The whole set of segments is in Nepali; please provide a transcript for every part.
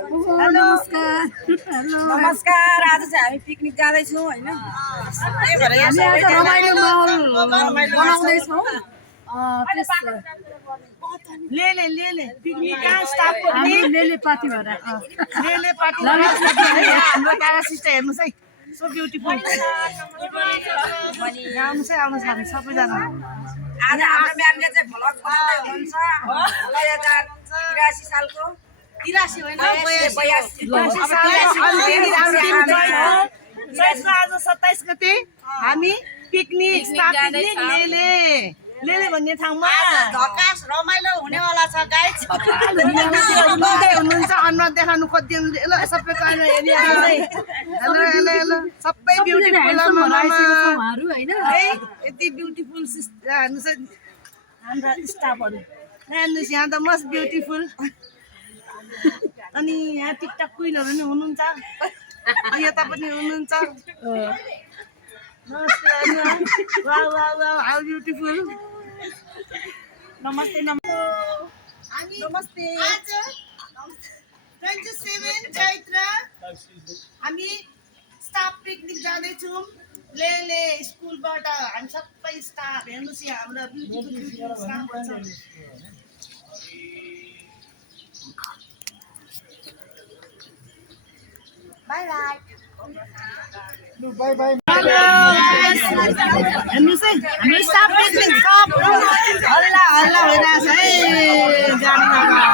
हेलो नमस्कार। आज चाहिँ हामी पिकनिक जाँदैछौँ होइन। हामी आज रमाइलो माहौल बनाउँदैछौँ। लेले पिकनिक कहाँ स्टाफको लेले पार्टी भएर लेले पार्टी हाम्रो काका सिस्टर हेर्नुहोस् है सो ब्युटिफुल आउनुहोस् है आउनुहोस् हामी सबैजना आज हाम्रो म्यामले चाहिँ भ्लग बनाउँदै हुनुहुन्छ। 2083 सालको 83 होइन 82 आज 27 गते हामी पिकनिक स्टाफ पिकनिक लेले भन्ने ठाउँमा धक्कास रमाइलो हुनेवाला छ गाइस। हुनुहुन्छ अनुहार देखाउनु खोज्दिनु ल सबैको अनुहार हेरिहाल्नु है। हेलो हेलो हेलो सबै ब्युटिफुल उहाँहरु हैन है यति ब्युटिफुल हेर्नुहोस् हाम्रा स्टाफहरू हेर्नुहोस् यहाँ त मस्ट ब्युटिफुल। अनि यहाँ टिकटक क्विनहरू पनि हुनुहुन्छ यता पनि हुनुहुन्छ। नमस्ते अनुहार wow wow wow how beautiful. नमस्ते नमस्ते आज 27 चैत्र हामी स्टाफ पिकनिक जाँदैछौँ लेले स्कुलबाट। हामी सबै स्टाफ हेर्नुहोस् यहाँ हाम्रो ब्युटिफुल स्टाफहरू छ। बाई बाई हेर्नुहोस् है हाम्रो स्टाफ पिकनिक सब हल्ला हल्ला भइरहेछ है गाडीमा।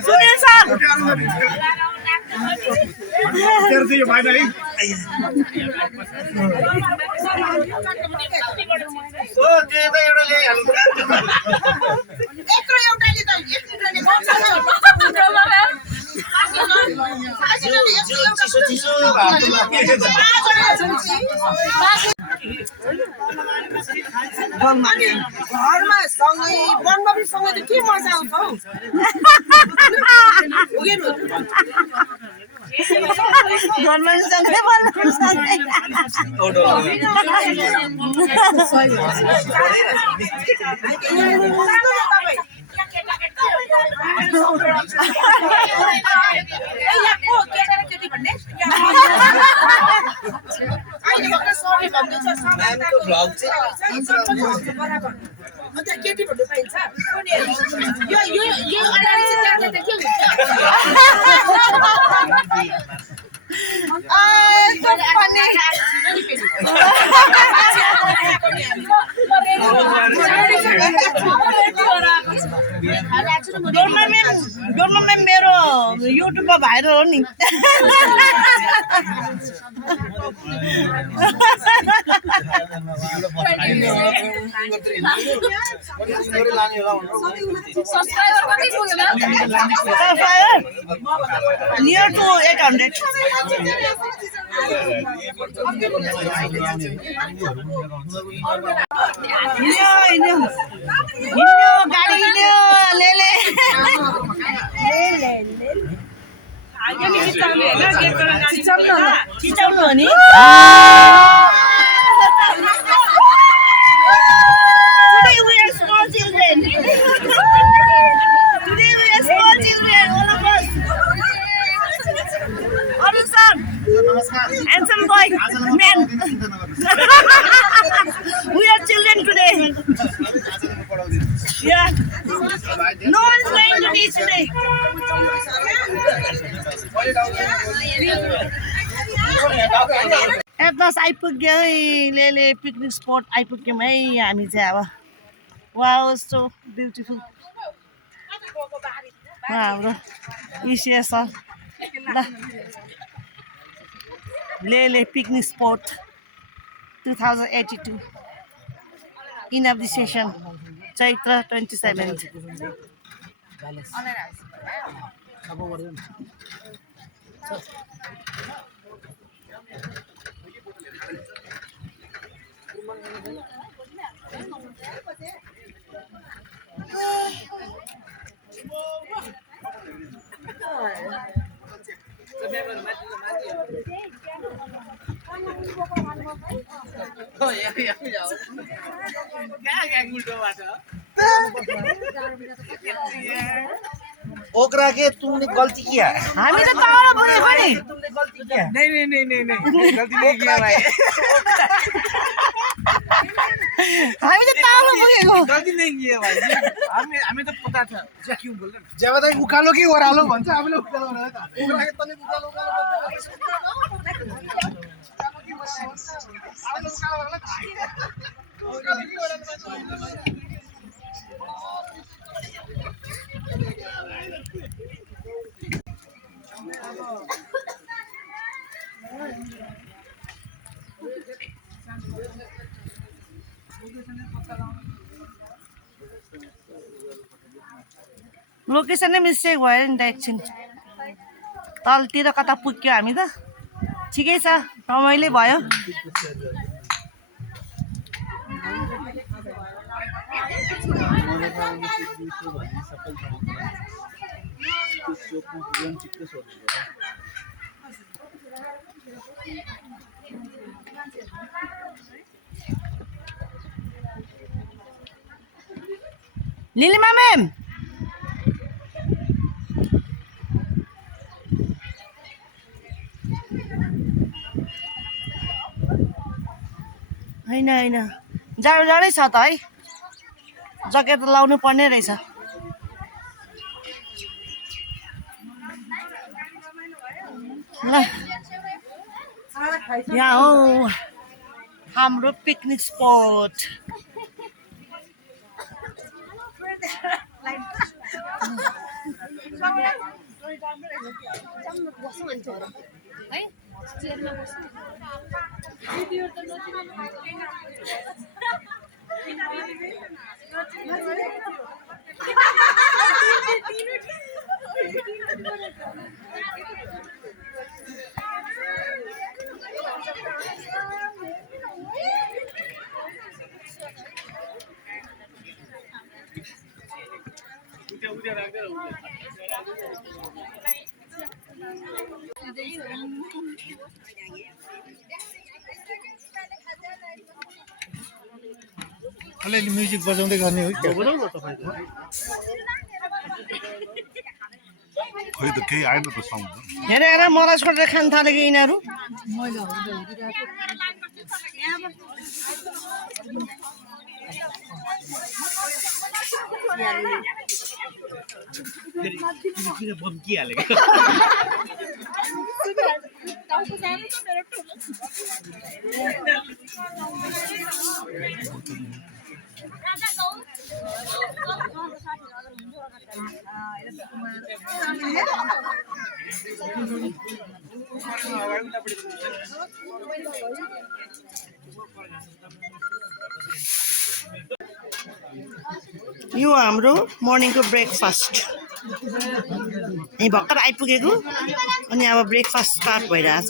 सुनिल सर घरमा सँगै बनबबीसँगै त के मजा आउँछ हौ। केटी भन्नु पाइन्छ यो डोर्मा म्याम मेरो युट्युबमा भाइरल हो नि। Near to 800. गाडी लेले चिचाउनु हो नि। Today we are small children. Today we are small children, all of us. Arun sir, handsome boy, man. We are children today. Yeah. No one is going to teach today. बस आइपुग्यो है लेले पिकनिक स्पट आइपुग्यौँ है हामी चाहिँ अब। वाउ सो ब्युटिफुल हाम्रो इसिया छ ल लेले picnic spot 2082 in of the season Chaitra 27। ओकरा के तुमने गलती किया हामी त तल पुगेको नि तुमने गलती किया नहीं गलती नहीं किया भाई हामी त तल पुगेको गलती नहीं किया भाई हमें हमें तो पता था क्या क्यों बोल रहे जब तक उकालो कि ओरालो भन्छ हामीले उकालो भनेर त ओकरा के तले उकालो उकालो लोकेसन नै मिस्टेक भयो नि त एकछिन तलतिर कता पुग्यो हामी त ठिकै छ रमाइलो भयो लिलिमा म्याम होइन जाडो जाडै छ त है ज्याकेट लाउनु पर्ने रहेछ ल यहाँ हो हाम्रो पिकनिक स्पट अलिअलि म्युजिक बजाउँदै गर्ने हो क्या खै त केही आएन त साउन्ड हेर हेर मलाई छोडेर खान थालेको यिनीहरू किन बम्किहालेको यो हाम्रो मर्निङको ब्रेकफास्ट यही भर्खर आइपुगेको अनि अब ब्रेकफास्ट स्टार्ट भइरहेछ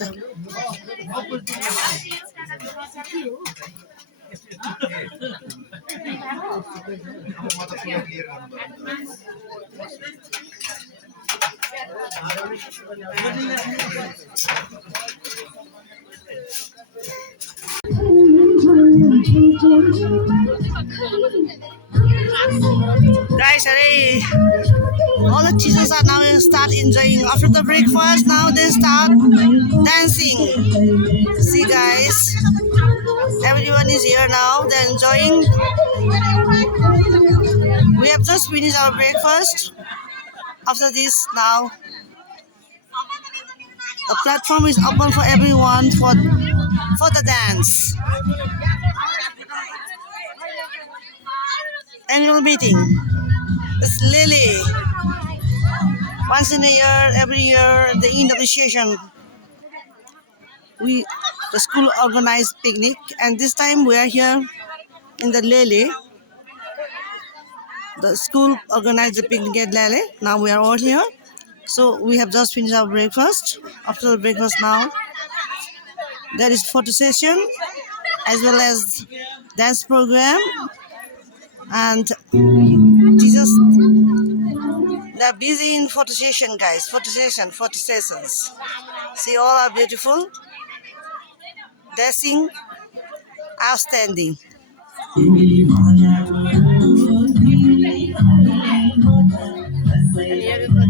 Guys, all the teachers are now start enjoying after the breakfast. Now they start dancing. See, guys, everyone is here now. They're enjoying. We have just finished our breakfast. After this, now the platform is open for everyone for the dance. Annual meeting. It's Lily. Once in a year, every year, at the end of the session, the school organized picnic, and this time we are here in the Lily. The school organized the picnic at Lily. Now we are all here. So we have just finished our breakfast. After the breakfast now, there is photo session as well as dance program. And Jesus are busy in photo session, guys. Photo sessions. See, all are beautiful. Dancing, outstanding. And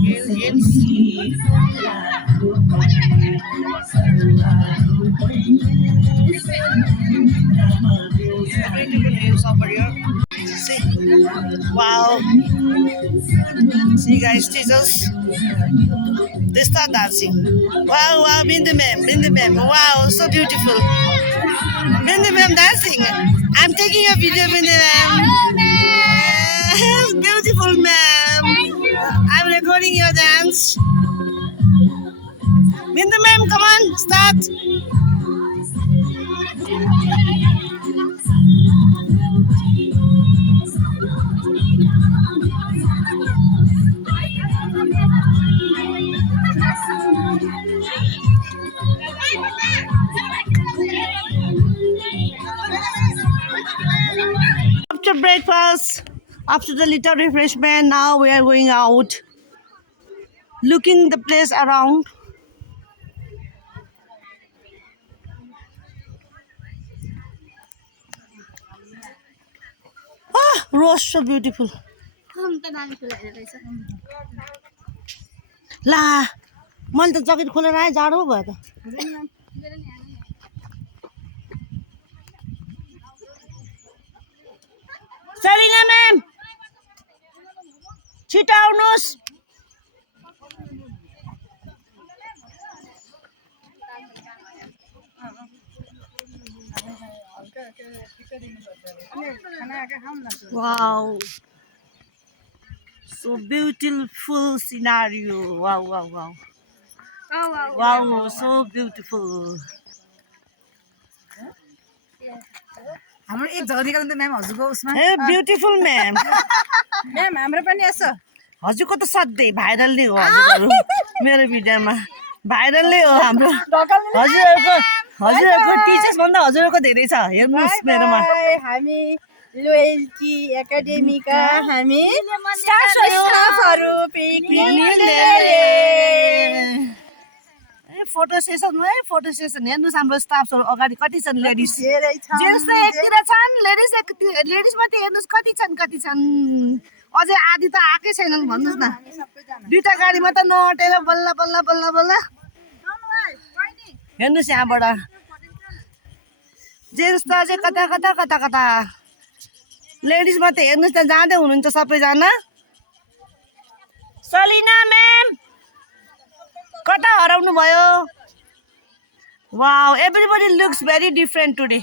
here is again, beautiful hills over here. See, wow. See, guys, teachers, they start dancing. Wow, wow, Bindi ma'am, wow, so beautiful. Bindi ma'am dancing. I'm taking a video, Bindi ma'am. Yes, beautiful ma'am. I'm recording your dance. Bindi ma'am, come on, start. After breakfast, after the little refreshment, now we are going out, looking the place around. Ah, rose so beautiful. ला मैले त जकेट खोलेर आएँ जाडो भयो त सलिना म्याम छिटो आउनुहोस् Wow, so beautiful scenario. Wow, wow, wow. Wow, so beautiful. हाम्रो एक जग्गा निकाल्नु त म्याम हजुरको उसमा Hey, beautiful ma'am. म्याम हाम्रो पनि यसो हजुरको त सधैँ भाइरल नै हो हजुरहरू मेरो भिडियोमा भाइरल नै हो हाम्रो हजुरहरूको टिचर्स भन्दा हजुरहरूको धेरै छ हेर्नुहोस् मेरोमा हामी लोयल्टी एकाडेमीका हामी स्टाफहरू पिकनिक फोटो सेसन हेर्नुहोस् हाम्रो स्टाफहरू अगाडि कति छन् लेडिज जेन्ट्स त एकतिर छन् लेडिज मात्रै हेर्नुहोस् कति छन् अझै आधी त आएकै छैनन् भन्नुहोस् न दुईटा गाडीमा त नअटेर बल्ल बल्ल बल्ल बल्ल हेर्नुहोस् यहाँबाट जेन्ट्स त अझै कता कता कता कता लेडिज मात्रै हेर्नुहोस् त जाँदै हुनुहुन्छ सबैजना सलिना म्याम कता हराउनु भयो wow everybody looks very different today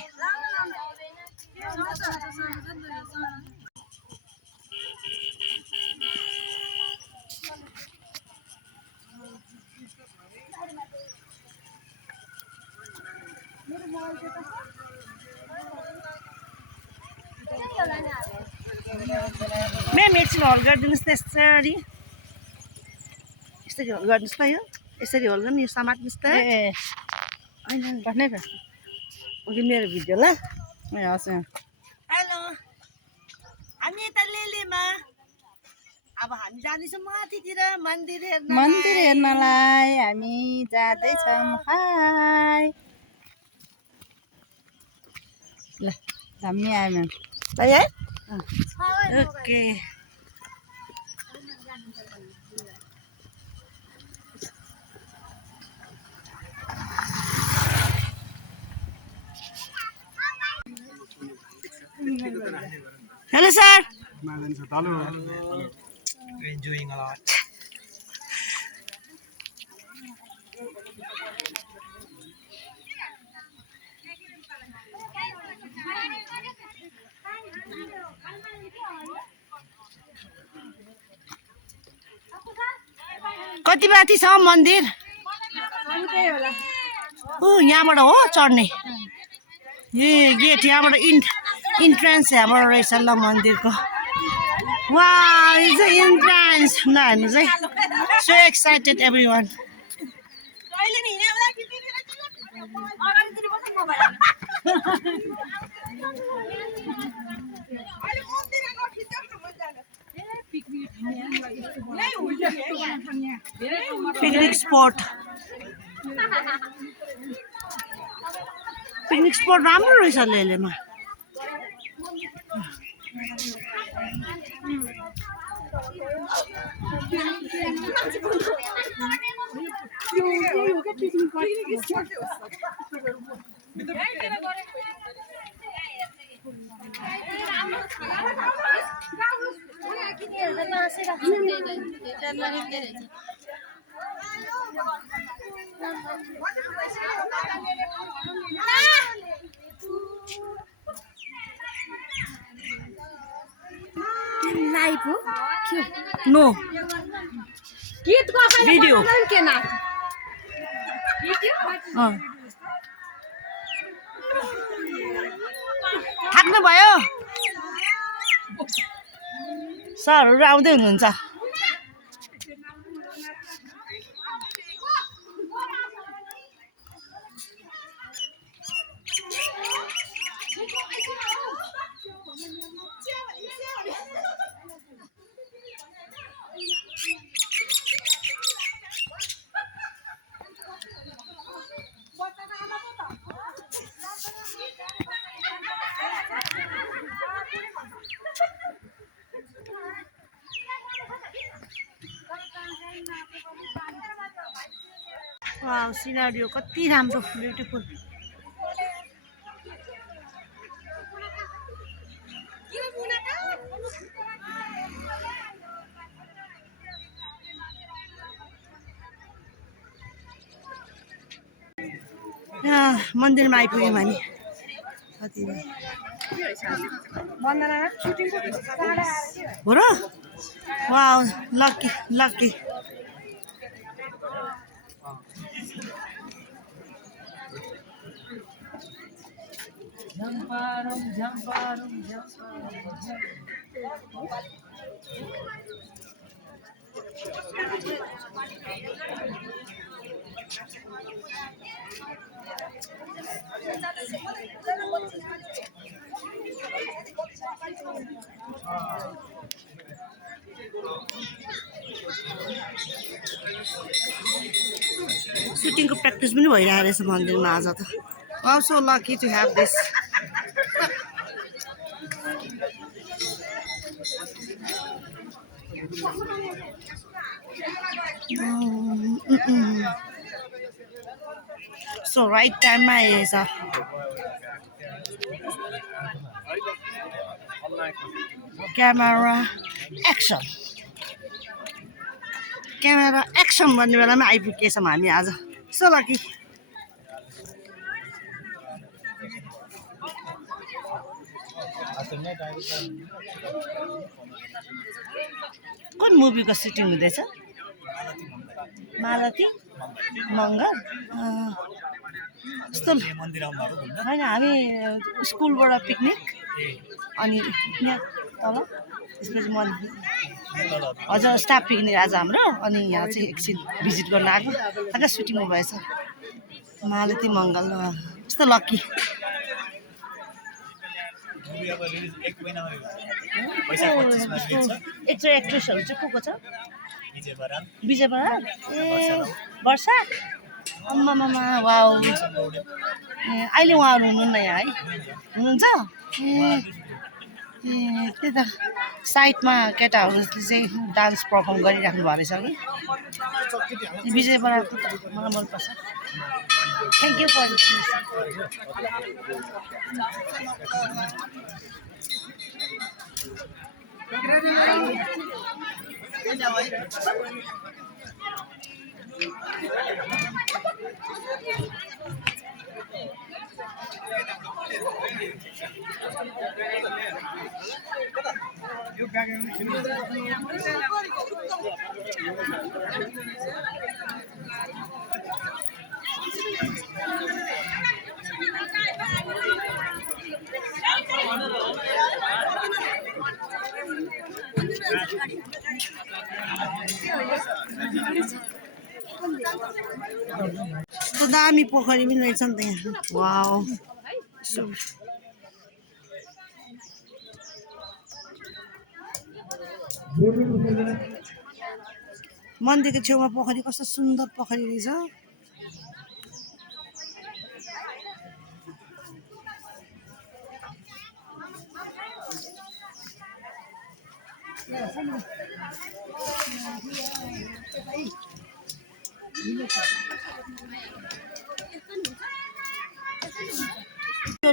ma'am एकछिन होल्ड गरिदिनुहोस् त यसरी यसरी होल्ड गर्नुहोस् त यो यसरी होल्ड गर्नु यो समात्नुहोस् त होइन भन्नै पर्छ ओके मेरो भिडियो ल हस् हेलो हामी यता लेलेमा अब हामी जाँदैछौँ माथितिर मन्दिर हेर्नलाई हामी जाँदैछौँ हाय ल हामी आयो म्याम है okay hello sir Enjoying a lot. कति माथि छ मन्दिर यहाँबाट हो चढ्ने ए गेट यहाँबाट इन्ट्रान्स यहाँबाट रहेछ ल मन्दिरको वाउ इज द इन्ट्रान्स ल हेर्नुहोस् है so excited everyone picnic spot राम्रो रहेछ लेलेमा लाइभ हो नो गीतको भिडियो के ना थाक्नु भयो सरहरू आउँदै हुनुहुन्छ वाउ सिनारियो कति राम्रो ब्युटिफुल मन्दिरमा आइपुग्यौँ हामी कति हो र वाउ लकी लकी सुटिङको प्र्याक्टिस पनि भइरहेको रहेछ मन्दिरमा आज त I'm so lucky to have this. So right time is camera action. Camera action भन्ने बेलामा आइपुगेछौँ हामी आज so lucky. कुन मुभीको सुटिङ हुँदैछ मालती मङ्गल यस्तो होइन हामी स्कुलबाट पिकनिक अनि यहाँ तल त्यसपछि मन्दिर हजुर स्टाफ पिकनिक आज हाम्रो अनि यहाँ चाहिँ एकछिन भिजिट गर्न आएको कहाँ सुटिङ भएछ मालती मङ्गल यस्तो लकी एक्ट्रेसहरू चाहिँ को छ विजय बराल ए वर्षा अम्मामामा वाउ ए अहिले उहाँहरू हुनुहुन्न यहाँ है हुनुहुन्छ ए त्यही त साइडमा केटाहरूले चाहिँ डान्स पर्फर्म गरिराख्नु भएको रहेछ कि विजय बरालको मलाई मनपर्छ थ्याङ्क यू फर दामी पोखरी पनि रहेछ नि त यहाँ वाउ मन्दिरको छेउमा पोखरी कस्तो सुन्दर पोखरी रहेछ।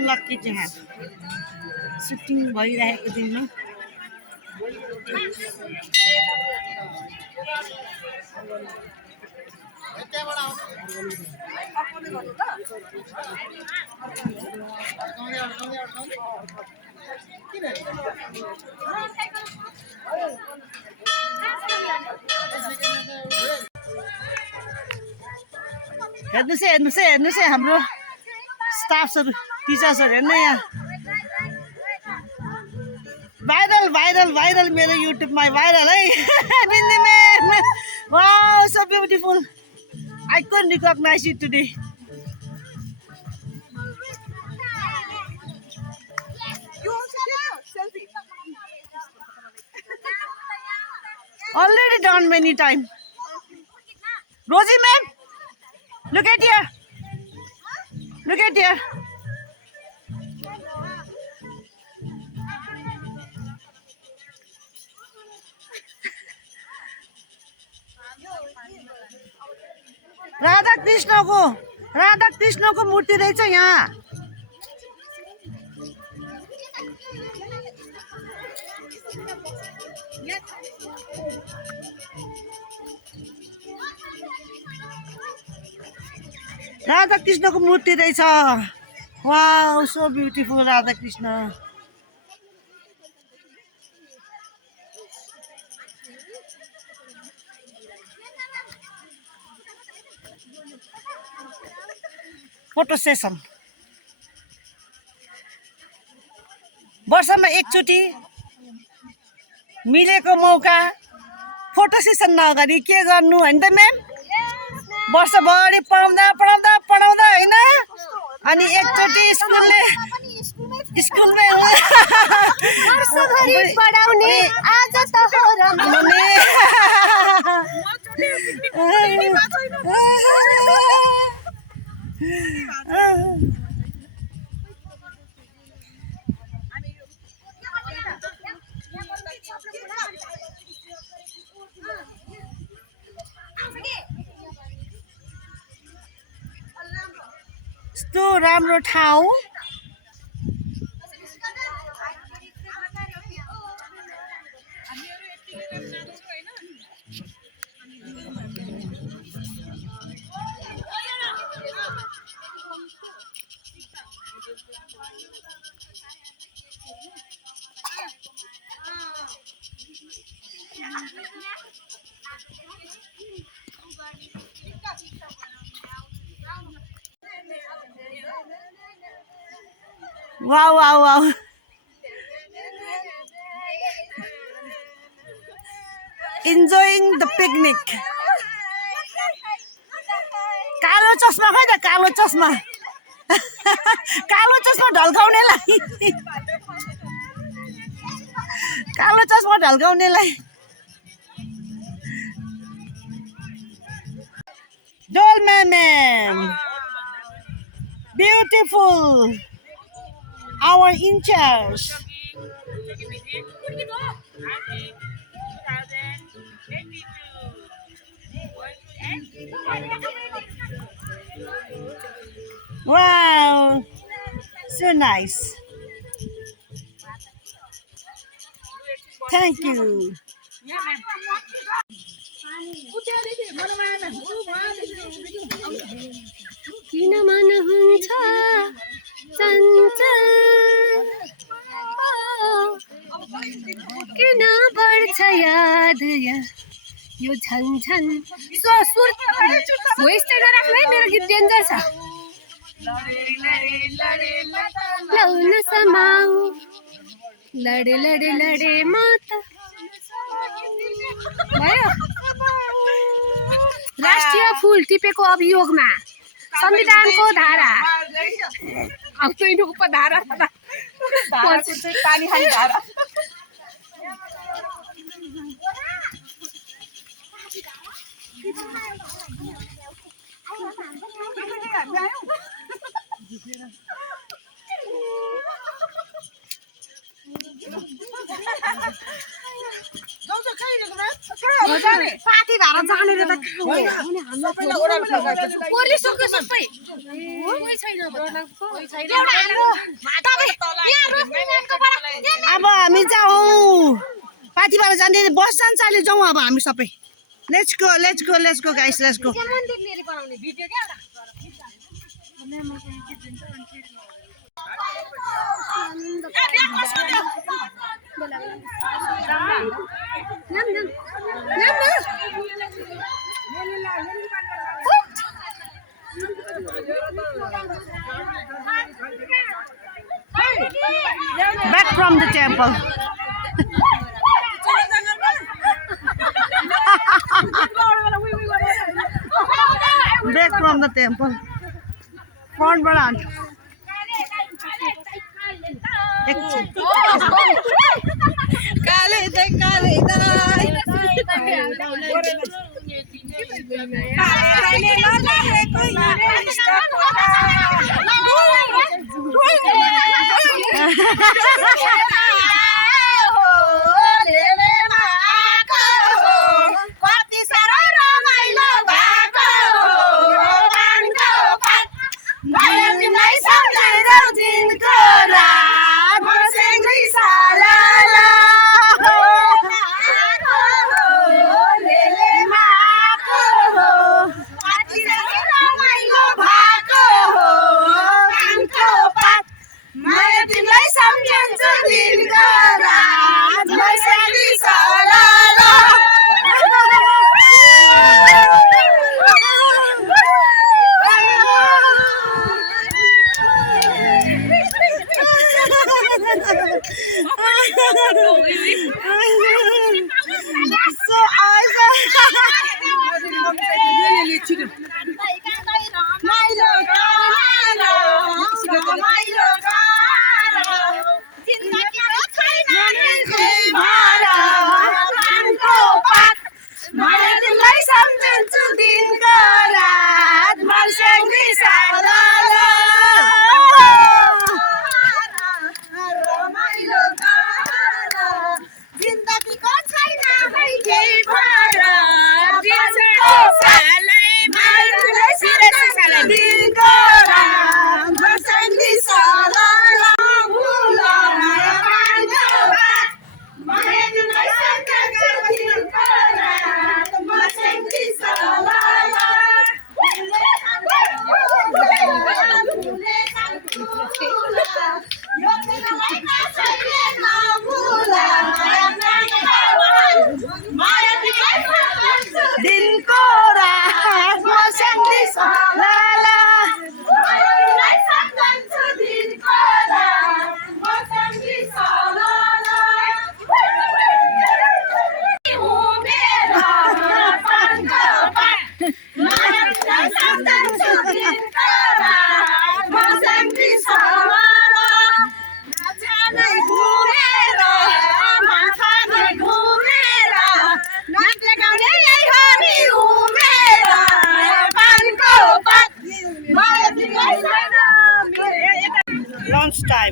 लक्की त्यहाँ सुटिङ भइरहेको दिनमा हेर्नुहोस् है हाम्रो स्टाफ्सहरू टिचर्सहरू हेर्नु यहाँ भाइरल मेरो युट्युबमा भाइरल है Bindi ma'am wow so beautiful I couldn't recognise you today already done many times. Rosie ma'am, look at here. Look at here. Radha Krishna को मूर्ति रहेछ यहाँ। राधा कृष्ण को मूर्ति रहेछ। Wow so beautiful Radha Krishna. Photo session वर्षमा एकचोटि मिलेको मौका फोटो सेसन नगरी के गर्नु हैन त म्याम। वर्षभरि पढाउँदा हैन अनि एकचोटि स्कुलमै वर्षभरि पढाउने आज त हो रमाउने। यस्तो राम्रो ठाउँ। Wow. Enjoying the picnic. कालो चस्मा खै त कालो चस्मा कालो चस्मा ढल्काउनेलाई कालो चस्मा ढल्काउनेलाई डोल ma'am beautiful our in charge wow so nice thank you किन मन हुन्छ चञ्चल किन बढ्छ याद यो छन सुर भोइस चाहिँ नराख्नु है मेरो गीत डेन्जर छ लौन समाऊ लडे म त भयो राष्ट्रिय फुल टिपेको अभियोगमा संविधानको धारा अब चाहिँ उपधारा पानी खाने धारा पार्टी भएर जाने त पोरले सक्यो सबै कोही छैन कोही छैन अब हामी जाउँ पार्टी भएर जाने बस जान्छ अहिले जाउँ अब हामी सबै let's go guys let's go मन्दिर लिएर बनाउने भिडियो क्या back from the temple. Back from the temple. Front बाट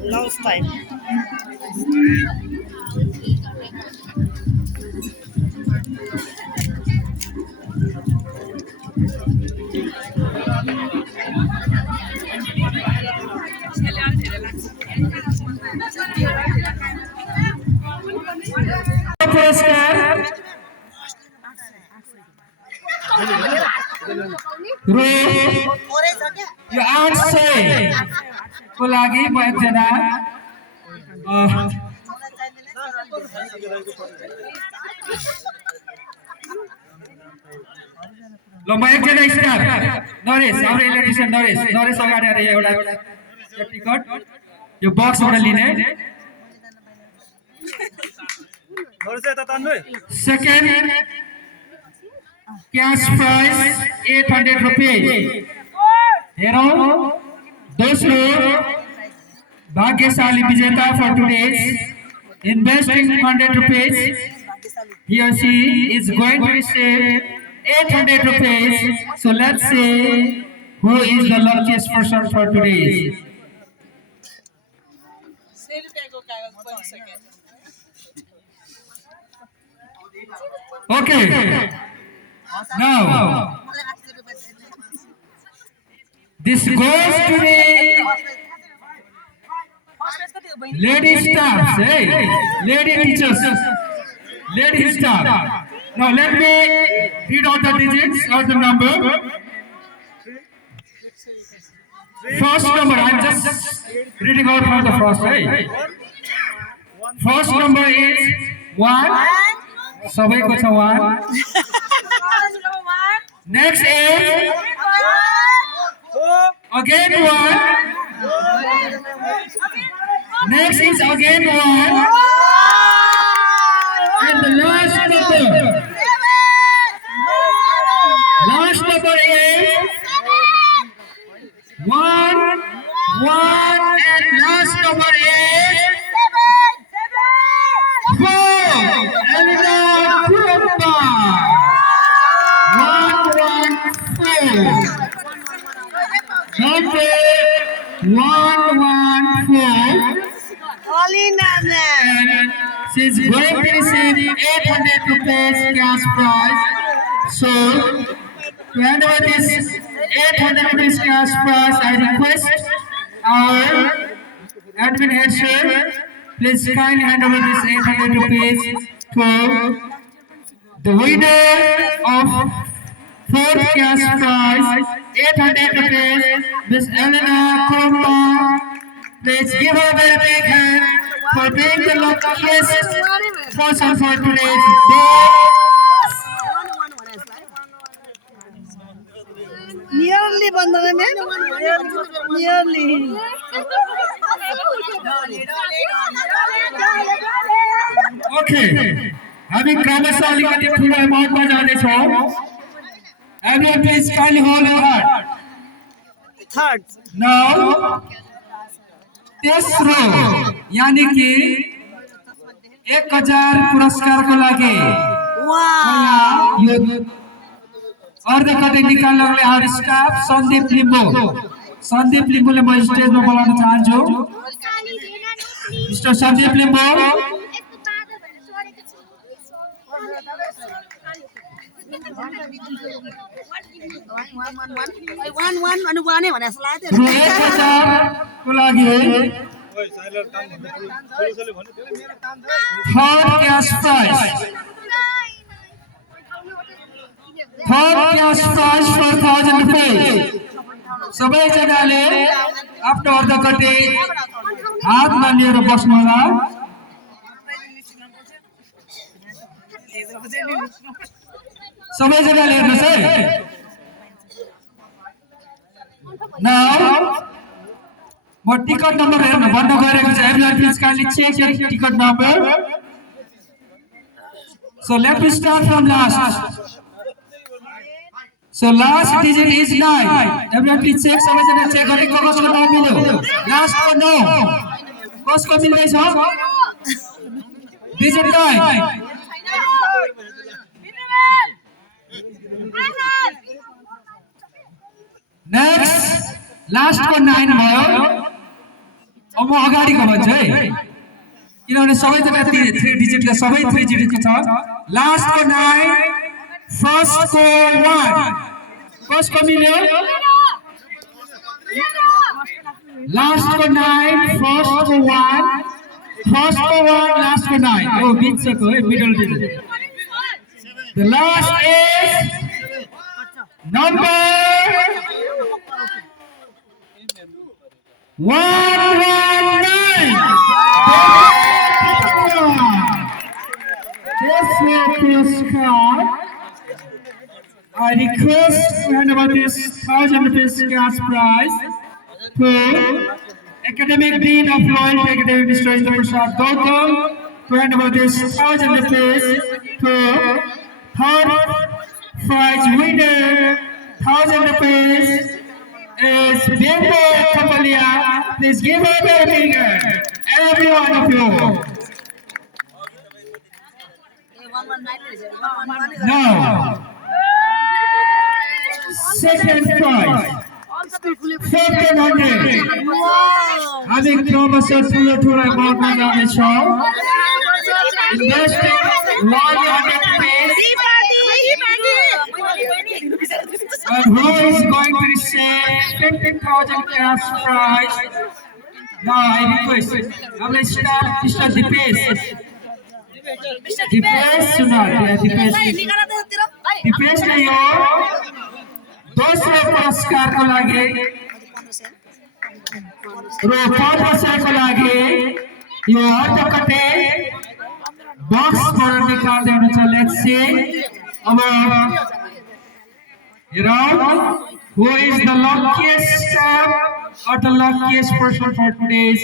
lunch time. यो 800 को लागि म एकजना ल म एकजना स्टाफ नरेश हाम्रो इलेक्ट्रिशियन नरेश अगाडि आएर एउटा टिकट यो बक्सबाट लिने सेकेन्ड कैश प्राइस 800 रुपीज हेरौं दोस्रो भाग्यशाली विजेता for today's investing 100 rupees he or she is going to receive 800 rupees. So let's see who is the luckiest person for today. Okay. Now, this goes to the lady staff, hey, lady teachers, lady staff. Now let me read out the digits or the number. First number, I'm just reading out from the first, right? First number is 1. Sabaiको छ 1. Next is again 1. Next is again 1. And the last number. Last number is 1, 1, and last number is 4. Elena Kurumba. 114. Number 114. And she's going to receive 800 rupees cash prize. So, to hand over this 800 rupees cash prize, I request our admin head sir, please kindly hand over this 800 rupees to the winner of fourth cash prize, 800 rupees, Miss Elena Kurma. Please give her a very big hand for being the luckiest person for today's day. Nearly बन्दने में nearly. Okay, हामी क्रमशः अलिकति ठुलो अमाउन्टमा जानेछौँ. Everyone please kindly hold your heart. Third. Now, तेस्रो यानी कि 1000 पुरस्कारको लागि Wow. यो अर्धकटे निकाल्नले आवर स्टाफ सन्दीप लिम्बूले म स्टेजमा बोलाउन चाहन्छु. मिस्टर सन्दीप लिम्बू. रु 1000 को लागि third cash prize. Third cash prize for 1000 rupees. सबैजनाले आफ्नो अर्धकटे हातमा लिएर बस्नु होला. सबैजनाले हेर्नुहोस् है. Now, म टिकट नम्बर हेर्न भन्न गएको छु. Everyone please kindly check your ticket number. So let me start from last. So last digit is 9. Everyone please check. सबैजना चेक गरे कसको नाम मिल्यो. Last को 9. कसको मिल्दैछ? Digit 9. Next, last को 9 भयो. अब म अगाडिको भन्छु है. किनभने सबैजना 3 डिजिट का सबै 3 डिजिट को छ. Last को 9, first को 1. First को मिल्यो. Last को 9, first को 1. First को 1, last को 9. Oh, बिचको है, middle digit. The last is number 119. This will I request to hand over this 1000 rupees cash prize to Academic Dean of Loyal Academic Mr. Indra Prasad Gautam, to hand over this 1000 rupees to third prize winner. 1000 rupees is Bimbo Kapalia. Please give her a big hand. Every one of you. Now, second prize 1400 हामी क्रमशः ठुलो ठुलो अमाउन्टमा जानेछौँ investing 100 rupees and who is going to receive 15,000 cash prize. Now I request let's start Mr. Dipesh सुना दिपेश ने यो दोस्रो पुरस्कारको लागि र 5% को लागि यो अर्धकटे बक्स बाट निकाल्दै हुनुहुन्छ लेट्स सी अब who is the luckiest star or the luckiest person for today's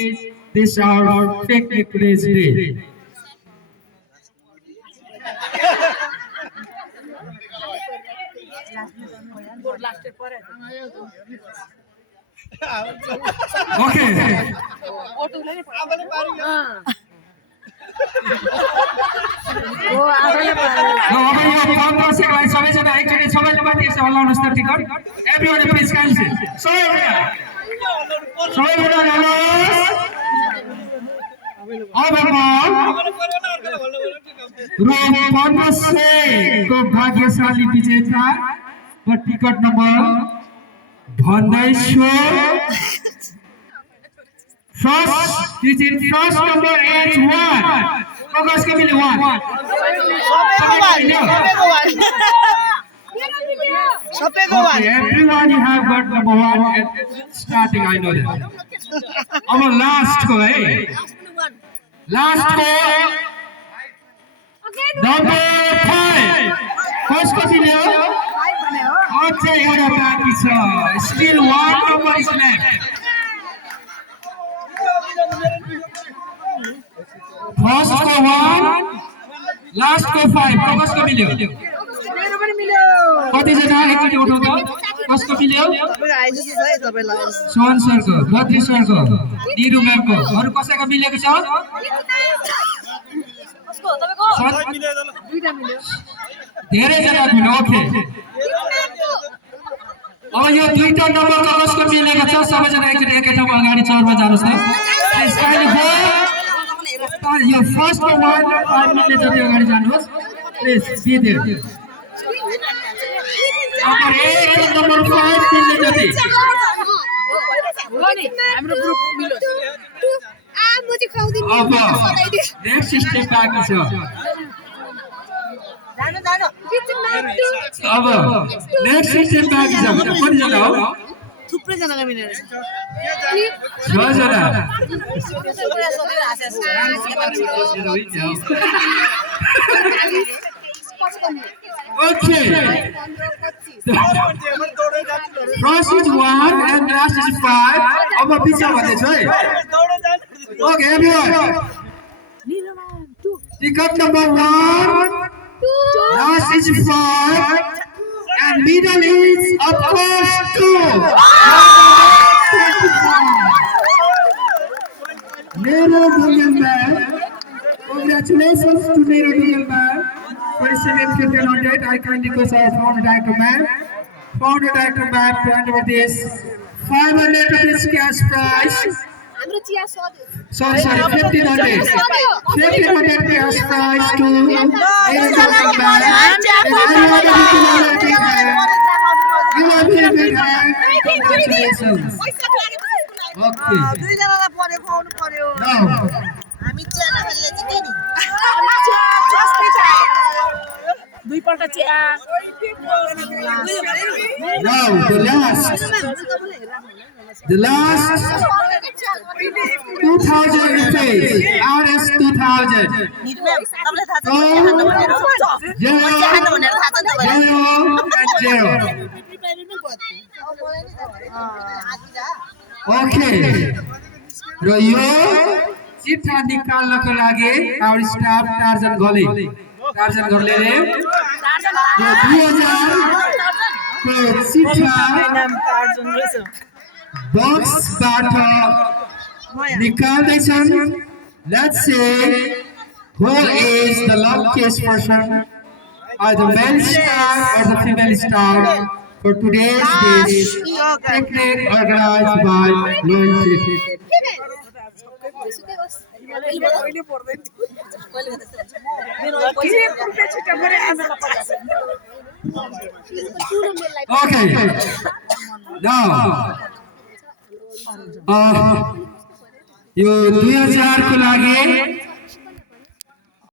this our picnic today's day. Okay. Everyone please cancel. को भाग्यशाली विजेता को टिकट नम्बर भन्दैछु फर्स्ट नम्बर is 1 August के मिले 1 everyone you have got number 1 at starting I know that our last को है last को number 5 first को मिले अच्छा एउटा बाँकी छ still 1 number is left first को 1 last को 5 कसको मिल्यो कति जना एकचोटी उठाउ त कसको मिल्यो सोहन सरको बद्री सरको निरु म्यामको अरु कसैको मिलेको छ धेरै जना मिल्यो ओके अब यो दुईटा नम्बरको कसको मिलेको छ सबैजना एकचोटी एकै ठाउँमा अगाडि चौरमा जानुस् त यो फर्स्ट को 1 मिनट जति अगाडि जानुहोस् प्लिज बी देयर अब नम्बर 5 मिनट जति हाम्रो ग्रुप मिल्यो म चाहिँ खाउँदिन नेक्स्ट स्टेप बाँकी छ अब नेक्स्ट स्टेप बाँकी छ कति जना हो थुप्रै जनाले मिलेर 6 जना Okay. First is 1 and last is 5. अब पछि भन्दैछु है Okay everyone Ticket number 1 last is 5 and middle is of course 2 Nero Dungelman Congratulations to Nero Dungelman for receiving 1500. I kindly request our founder director ma'am to hand over this 500 rupees cash prize. Sorry, 1500 cash prize to Nero Dungelman. You are very big hand. Congratulations. Okay. Now. Now the last 2000 rupees RS 2000 zero and zero Okay र यो चिट्ठा निकाल्नको लागि our staff टार्जन घले यो 2000 को चिट्ठा बक्सबाट निकाल्दै छन् Let's see who is the luckiest person either male star or the female star for today's dish, picnic organized by Loyalty. Okay, now, यो 2000 को लागि